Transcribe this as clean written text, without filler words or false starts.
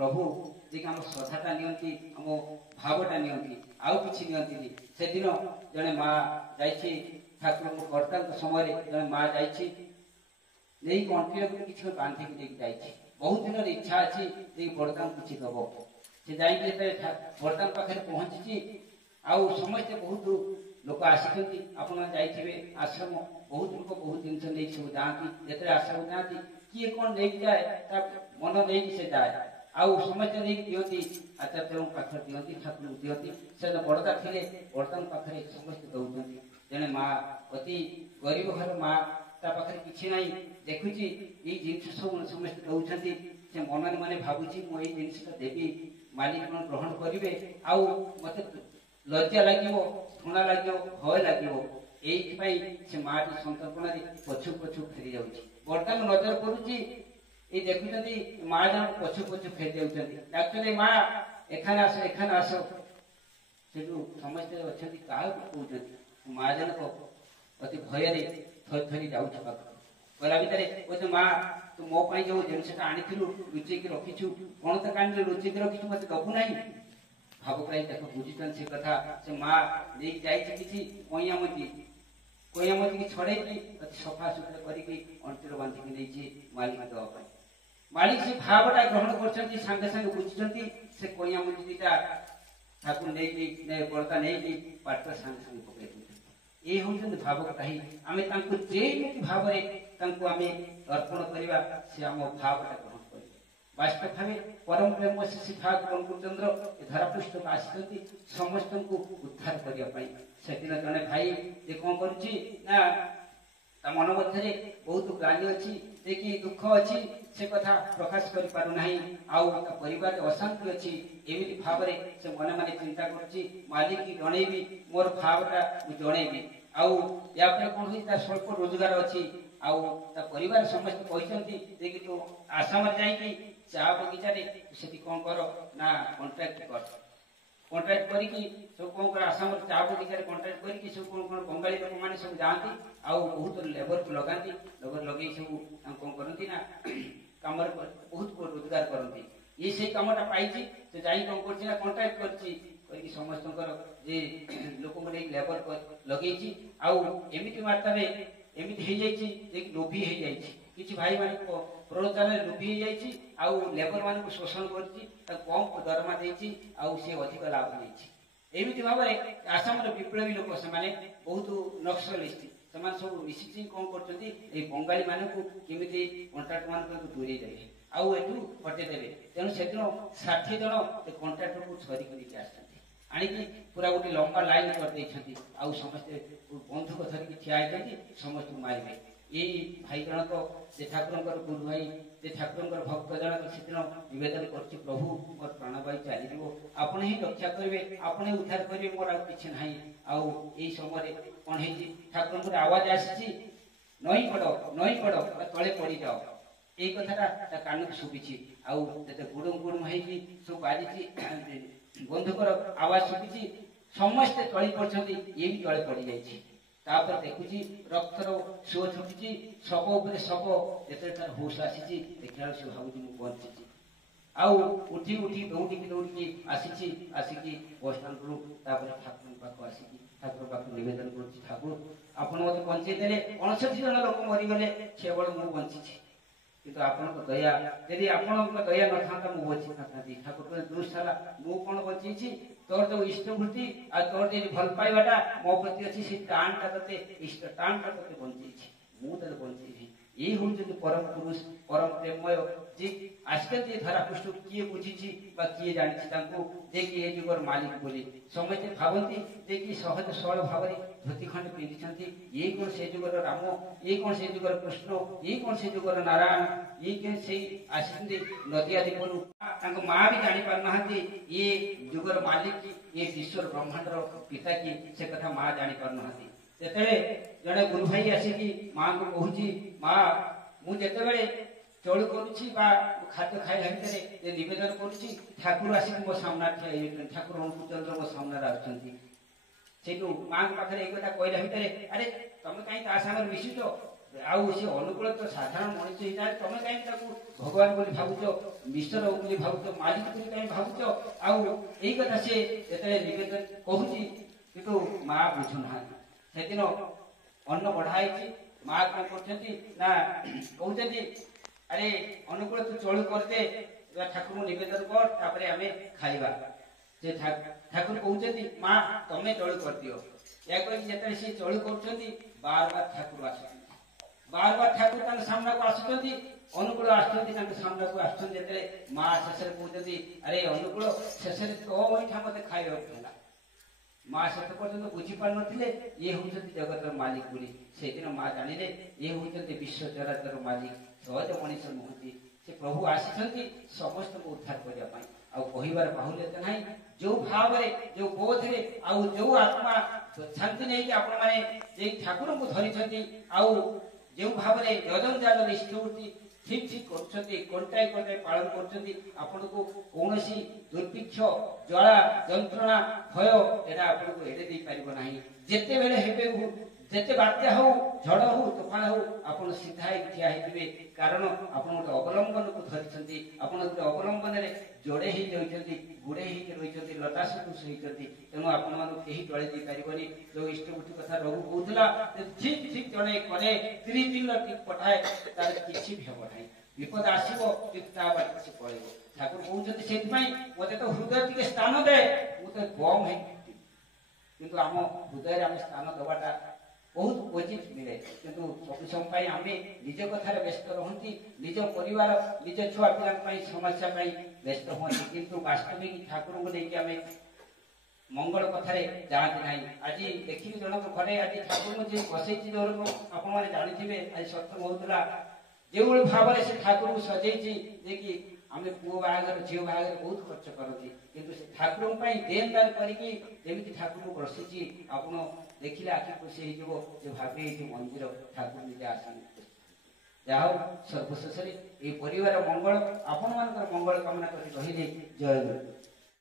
प्रभु जी आम श्रद्धाटा नियंती आम भावटा नियंती आउ किछि नियंती से दिन जने माँ जाइछि ठाकुर को हड़ताल समय जने माँ जाइछि नहीं कंठी किसी बांधिक लेके जाइछि बहुत दिन इच्छा अच्छी जे बड़दान किछि दबो से जाइके बड़दान पाखे पहुंची आउ समस्ते बहुत लोक आसिछन्ति आपण जाइथिबे आश्रम बहुत लोक बहुत जिनस नहीं सब जाती जेते आश्रम जाती किए कौन नहीं जाए ता मन नहीं से जाए आउ समस्ते नहीं दियती आचार्य पाखे दियती ठाकुर दियती से बड़दा थिले बड़दान पाखे समस्त दउछन्ति जने माँ अति गरीब घर माँ ता पाखे किछि नाही देखुची ये जिनस सब समस्त दउछन्ति से मन माने भाबुची मो ये जिनसटा देबी मालिक मन ग्रहण करिवे आउ मते लज्जा लागिवो थुणा लागिवो भय लागिवो एई से माटी संतर्पणा पछु पछु फेरी जाउची बर्तमान नजर करूची ये देखुचंती माँ जन पछु पछु फेरी जाउचंती डाक्टर माँ एखाने आसो सेठू समस्ते अच्छी क्या कहते माँ जन को अति भय थरी थरी जाऊछ गला भितर माँ तू मो जो जिनसा आनी लुचेक रखीचु कौन तो कांड लुचेक रखीचु मत दबू ना भावग्राही तक बुझीचन से कथा से माँ नहीं जाइए किसी कोयामती की छड़े अति सफा सुतरा करके अंतर बांधिकी नहीं मालिक देवाई मालिक से भावटा ग्रहण कर सांगे सांगे बुझी से कोयामती दीटा ठाकुर नहीं बड़का नहीं पाठ सांगे सांगे पकड़ ये हूँ भावग्राही आम जेमती भाव आम अर्पण करवा से आम भावटा ग्रहण कर वास्तव भाव परम प्रेम श्री ठाकुर चंद्र धरापृष्ठ को आसी समस्त को उद्धार करने से दिन जड़े भाई जे कौन कर मन मध्य बहुत ग्लानि अच्छी देखिए दुख अच्छी से कथा प्रकाश कर पारना आउ परिवार अशांति अच्छी एमती भाव से मन माने चिंता कर मालिक की जनईबी मोर भावटा जनईबी आउ या कौन हुई स्वल्प रोजगार अच्छी आउ परिवार समस्त कहते देखिए तो आसाम जाकि चा बगीचा से कौन कर ना कंट्राक्ट कर कंट्राक्ट करके सब कौन कर आसाम चा बगीचा कंट्राक्ट करके सब कौन कौन बंगाली लोक मैंने सब जाती आउ बहुत लेबर को लगाती लेबर लगे सब कौन करती ना कम बहुत रोजगार करती ये से कमटा पाई से जाई कौन कर कंट्राक्ट कर समस्त जे लोक लेबर लगे आउ एमती मात्रा एमती लोभी हो जाए किसी भाई मान प्ररोचन लोभी हो आउ लेबर मान शोषण कर कम दरमा देसी अधिक लाभ देती भाव आसाम विप्लवी लोक से बहुत नक्सलिस्ट से सब मिसिकी कौन कर बंगाली मानक केमी कंट्राक्ट मान दूरे देवे आउ एठू हटेदेवे तेणु से 60 जन कंट्राक्टर को छरिक आनिकी पूरा गोटे लंबा लाइन कर आउ समस्ते बंधुक धरिकी ठिया समस्त मारे यही भाई जनक से ठाकुर गुरु भाई से ठाकुर भक्त जनक से नवेदन कर प्रभु मोर प्राणवायु चली आपड़ ही रक्षा करेंगे आपड़ ही उद्धार करेंगे मोर आछि ना आउ समय कौन है ठाकुर आवाज आसी नई पड़ तले पड़ जाओ यही कथा कान को शुभि आउ गुड़म गुड़म हो सब बाजी बंधुकर आवाज शुभि समस्ते तली पड़ते ये भी तले पड़ जापर देखुची रक्तर सुओ छुटी शव उपर शव जो तार होश आसी देखा से भावी बंची आउ उठी उठी दौड़ी आसी आसिकी बस स्टाण्ड रू ठाकुर पाख आसिकी ठाकुर पाख नवेदन कर ठाकुर आपड़ मत बंचेदेले 59 जन लोक मरीगले केवल मु बंची किंतु आपन दया यदि आपन दया न था मु बची था ठाकुर दुष्टा मु कौन बची तोर जो इष्टवृत्ति आ तोर जो भल पाइबाटा मो प्रति अच्छी से टाणटा ते इष्ट टाणटा ते बंची मु ते बंची ये हूँ परम पुरुष परम प्रेममय जे आजकल ये धरापृष्ठ किए बुझी किए जानी जे कि ये जुगर मालिक बोली समस्ते भावती जे कि सहज सरल भाव धोती खंड पिंधि ये कौन से जुगर राम ये कौन से जुगर कृष्ण ये कौन से जुगर नारायण ये कौन से आसी नदिया दीपरू माँ भी जानी पारना ये जुगर मालिक ये ईश्वर ब्रह्मांडर पिता की से कथा माँ जानी पारना जेते जड़े गुरु भाई आसिकी माँ को कहूँ माँ मुझे चलू करुच्ची खाद्य खाइला भितर नवेदन करुच्ची ठाकुर आसिक मो सामना ठिया ठाकुर चंद्र मो सामने आसुच्च माँ पाखे एक कहला भितर अरे तुम कहीं ता सागर मिशुच ଆଉ ସେ ଅନୁକୂଳ ତ ସାଧାରଣ ମଣିଷ ହେଇଥାଏ, ତମେ କାହିଁକି ତାକୁ ଭଗବାନ ବୋଲି ଭାବୁଛ, ମିଶ୍ର ବୋଲି ଭାବୁଛ, ମାଲିକ ବୋଲି କାହିଁକି ଭାବୁଛ? ଆଉ ଏଇ କଥା ସେ ଯେତେବେଳେ ନିବେଦନ କହୁଛି, କିନ୍ତୁ ମା ବୁଝୁନାହାନ୍ତି। ସେଦିନ ଅନ୍ନ ବଢା ହେଇଛି, ମା କଣ କରୁଛନ୍ତି ନା କହୁଛନ୍ତି, ଆରେ ଅନୁକୂଳ ତୁ ଚଳୁ କରିଦେ, ଠାକୁରଙ୍କୁ ନିବେଦନ କର, ତାପରେ ଆମେ ଖାଇବା। ସେ ଠାକୁର କହୁଛନ୍ତି ମା ତମେ ଚଳୁ କରିଦିଅ। ଏହା କହିକି ଯେତେବେଳେ ସେ ଚଳୁ କରୁଛନ୍ତି, ବାର ବାର ଠାକୁର ଆସୁଛନ୍ତି, ବାର ବାର ଠାକୁର ତାଙ୍କ ସାମ୍ନାକୁ ଆସୁଛନ୍ତି, ଅନୁକୂଳ ଆସୁଛନ୍ତି ତାଙ୍କ ସାମ୍ନାକୁ ଆସୁଛନ୍ତି। ଯେତେବେଳେ ମା ଶେଷରେ କହୁଛନ୍ତି, ଆରେ ଅନୁକୂଳ ଶେଷରେ ତୋ ଅଇଁଠା ମତେ ଖାଇବାକୁ ହେଲା। ମା ସେତେ ପର୍ଯ୍ୟନ୍ତ ବୁଝିପାରୁନଥିଲେ ଇଏ ହଉଛନ୍ତି ଜଗତର ମାଲିକ ବୋଲି। ସେଇଦିନ ମା ଜାଣିଲେ ଇଏ ହଉଛନ୍ତି ବିଶ୍ୱ ଚରାଚର ମାଲିକ, ସହଜ ମଣିଷ ନୁହନ୍ତି। ସେ ପ୍ରଭୁ ଆସିଛନ୍ତି ସମସ୍ତଙ୍କୁ ଉଦ୍ଧାର କରିବା ପାଇଁ। ଆଉ କହିବାର ବାହୁଲ୍ୟତା ନାହିଁ। ଯୋଉ ଭାବରେ, ଯୋଉ ବୋଧରେ, ଆଉ ଯୋଉ ଆତ୍ମା ଶାନ୍ତି ନେଇକି ଆପଣମାନେ ଯେ ଠାକୁରଙ୍କୁ ଧରିଛନ୍ତି, ଆଉ ଯେଉଁ ଭାବରେ ଯଜନ ଯାଜନ ଇଷ୍ଟବୃତ୍ତି ଠିକ ଠିକ କରୁଛନ୍ତି, କଣ୍ଟାଇ କଣ୍ଟାଇ ପାଳନ କରୁଛନ୍ତି, ଆପଣଙ୍କୁ କୌଣସି ଦୁର୍ଭିକ୍ଷ, ଜ୍ୱାଳା, ଯନ୍ତ୍ରଣା, ଭୟ ଏଟା ଆପଣଙ୍କୁ ଏଡେ ଦେଇପାରିବ ନାହିଁ। ଯେତେବେଳେ ହେବେ, ଯେତେ ବାତ୍ୟା ହଉ, ଝଡ଼ ହଉ, ତୋଫାନ ହଉ, ଆପଣ ସିଧା ହେଇକି ଠିଆ ହେଇଥିବେ। କାରଣ ଆପଣ ଗୋଟେ ଅବଲମ୍ବନକୁ ଧରିଛନ୍ତି, ଆପଣ ଗୋଟେ ଅବଲମ୍ବନରେ ଯୋଡେ ହେଇ ରହିଛନ୍ତି, ଗୁଡେ ହେଇକି ରହିଛନ୍ତି, ଲତା ସଦୃଶ ହେଇଛନ୍ତି। ତେଣୁ ଆପଣମାନଙ୍କୁ କେହି ଟଳି ଦେଇପାରିବନି। ଯୋଉ ଇଷ୍ଟବୃତ୍ତି କଥା ରଘୁ କହୁଥିଲା, ଠିକ ଠିକ ଜଣେ କରେ 30 ଦିନ ପଠାଏ, ତାର କିଛି ବି ହେବ ନାହିଁ। ବିପଦ ଆସିବ କିନ୍ତୁ ତା ବାଟ ସେ ପଳେଇବ। ଠାକୁର କହୁଛନ୍ତି ସେଇଥିପାଇଁ ମତେ ତ ହୃଦୟ ଟିକେ ସ୍ଥାନ ଦେ, ମୁଁ ତ କମ ହେଇଛି। କିନ୍ତୁ ଆମ ହୃଦୟରେ ଆମେ ସ୍ଥାନ ଦେବାଟା ବହୁତ କ୍ୱଚିତ ମିଳେ। କିନ୍ତୁ ସବୁ ସମୟ ପାଇଁ ଆମେ ନିଜ କଥାରେ ବ୍ୟସ୍ତ ରହନ୍ତି, ନିଜ ପରିବାର, ନିଜ ଛୁଆ ପିଲାଙ୍କ ପାଇଁ, ସମସ୍ୟା ପାଇଁ ବ୍ୟସ୍ତ ହୁଅନ୍ତି। କିନ୍ତୁ ବାସ୍ତବିକ ଠାକୁରଙ୍କୁ ନେଇକି ଆମେ ମଙ୍ଗଳ କଥାରେ ଯାଆନ୍ତି ନାହିଁ। ଆଜି ଦେଖିବି ଜଣଙ୍କ ଘରେ ଆଜି ଠାକୁରଙ୍କୁ ଯିଏ ବସେଇଛି, ଯୋଉ ଆପଣମାନେ ଜାଣିଥିବେ, ଆଜି ସତ୍ସଙ୍ଗ ହଉଥିଲା, ଯେଉଁଭଳି ଭାବରେ ସେ ଠାକୁରଙ୍କୁ ସଜେଇଛି ଯେ କି ଆମେ ପୁଅ ବାହାଘର, ଝିଅ ବାହାଘର ବହୁତ ଖର୍ଚ୍ଚ କରନ୍ତି, କିନ୍ତୁ ସେ ଠାକୁରଙ୍କ ପାଇଁ ଦେନ ଦାନ କରିକି ଯେମିତି ଠାକୁରଙ୍କୁ ବସିଛି, ଆପଣ ଦେଖିଲେ ଆଖି ଖୁସି ହେଇଯିବ ଯେ ଭାବି ଏଇ ମନ୍ଦିର ଠାକୁର ନିଜେ ଆସିବେ। ଯାହା ହଉ, ସର୍ବଶେଷରେ ଏଇ ପରିବାର ମଙ୍ଗଳ, ଆପଣମାନଙ୍କର ମଙ୍ଗଳ କାମନା କରି ରହିଲେ। ଜୟ ଗୁରୁ।